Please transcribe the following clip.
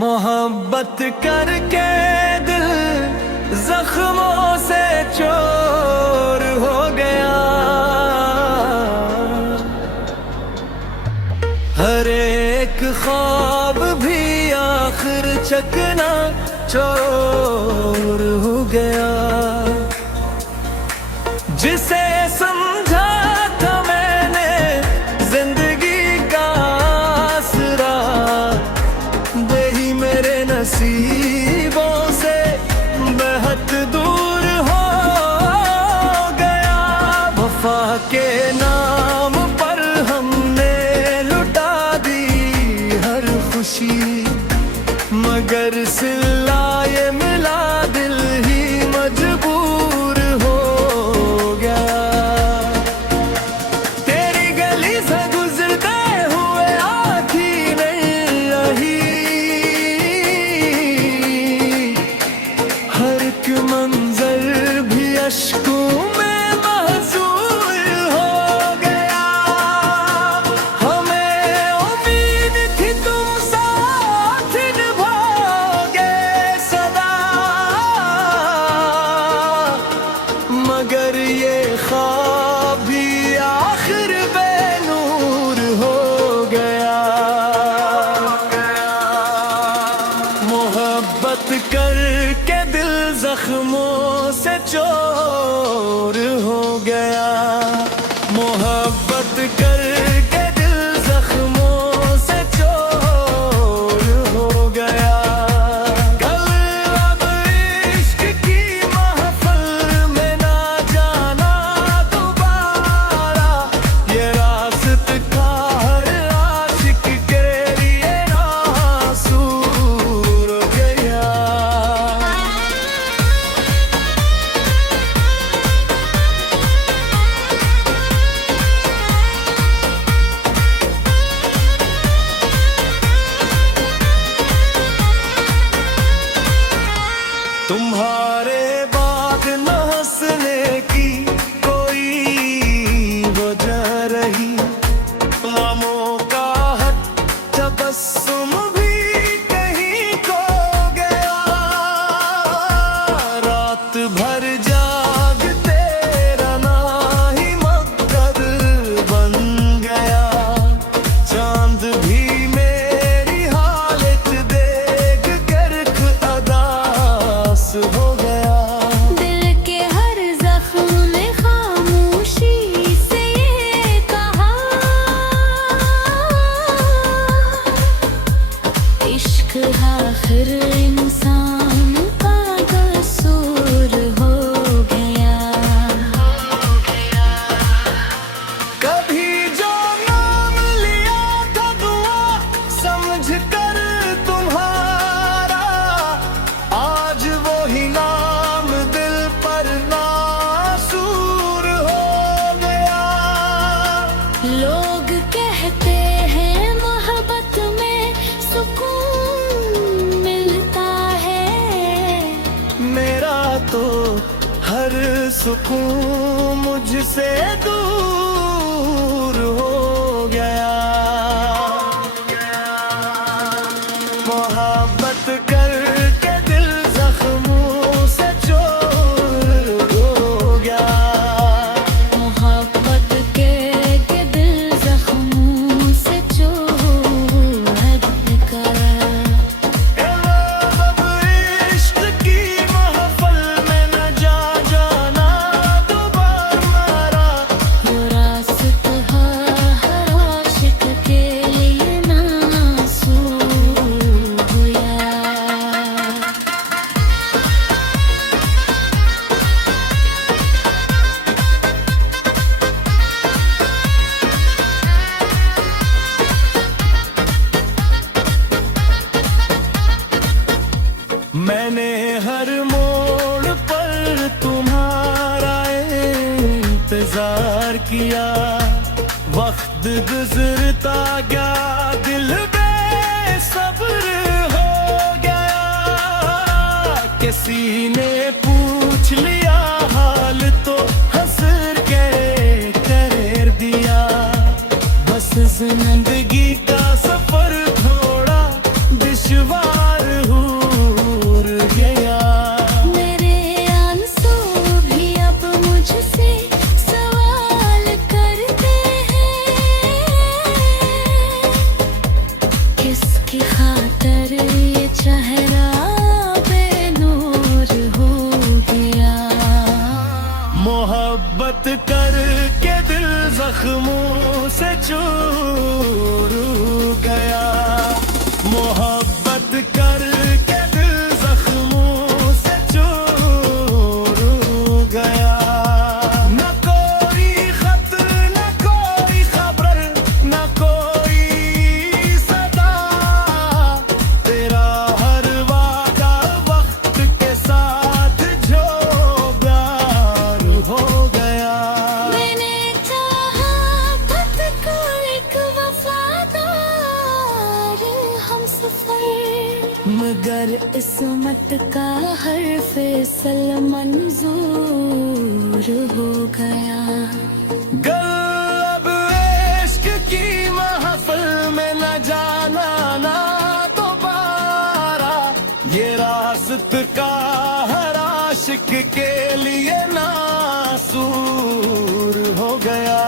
मोहब्बत करके दिल जख्मों से चोर हो गया। हर एक ख्वाब भी आखिर चकना चोर हो गया। जिसे समझा था मैंने जिंदगी का आसरा, वही मेरे नसीबों से बेहद दूर हो गया। वफा के नाम पर हमने लुटा दी हर खुशी, मगर सिला ये मिला दिल ही मजबूर हो गया। तेरी गली से गुजरते हुए आँखी नहीं रही, हर एक मंजर भी अश्कों में महसूर हो गया। हमें उम्मीद थी तुम साथ निभाओगे सदा, मगर ये ख्वाब भी आखिर बेनूर हो गया। मोहब्बत करके दिल जख्मों से चोर हो गया। मोहब्बत करके दिल जख्मों से चोर हो गया। कल अब इश्क की महफिल में ना जाना दोबारा, ये रास्ते का हर आशिक के लिए नासूर हो गया। तुम्हारे बाद न हंसने की कोई वजह रही, ख्वामों का हर तबस्सुम भी कहीं खो गया। रात भर जागते रहना ही मकसद बन गया। चांद भी मेरी हालत देख कर अदास हो गया। दिल के हर जख्म ने खामोशी से ये कहा, इश्क आखिर इंसान का कसूर हो गया। कभी जो नाम लिया था दुआ समझ कर तुम्हारा, आज वो ही नाम दिल पर नासूर हो गया। लोग कहते हैं मोहब्बत में सुकून मिलता है, मेरा तो हर सुकून मुझसे दूर हो गया। मोहब्बत करके दिल जख्मों से चोर हो गया। मोहब्बत के दिल जख्मों से चोर कर। अब इश्क की महफिल में न जा जाना दोबारा, ये रास्ता हर आशिक के लिए नासूर हो गया। मैंने हर मोड़ पर तुम्हारा इंतजार किया। वक्त गुजरता गया दिल बेसब्र हो गया। किसी ने पूछ लिया हाल तो हंस के कर दिया। बस जिंदगी का सफर थोड़ा दुश्वार जख्मों से चूर गया, मोहब्बत करके दिल जख्मों से चूर गया। न कोई खत न कोई खबर न कोई सदा, तेरा हर वादा वक्त के साथ जो प्यार हो गया। मैंने चाहा खत को एक वफादार हमसफर, मगर इसमत का हर फैसला मंजूर हो गया। गलब इश्क की महफिल में न जाना ना दोबारा, ये रास्त का हर आशिक के लिए नासूर हो गया।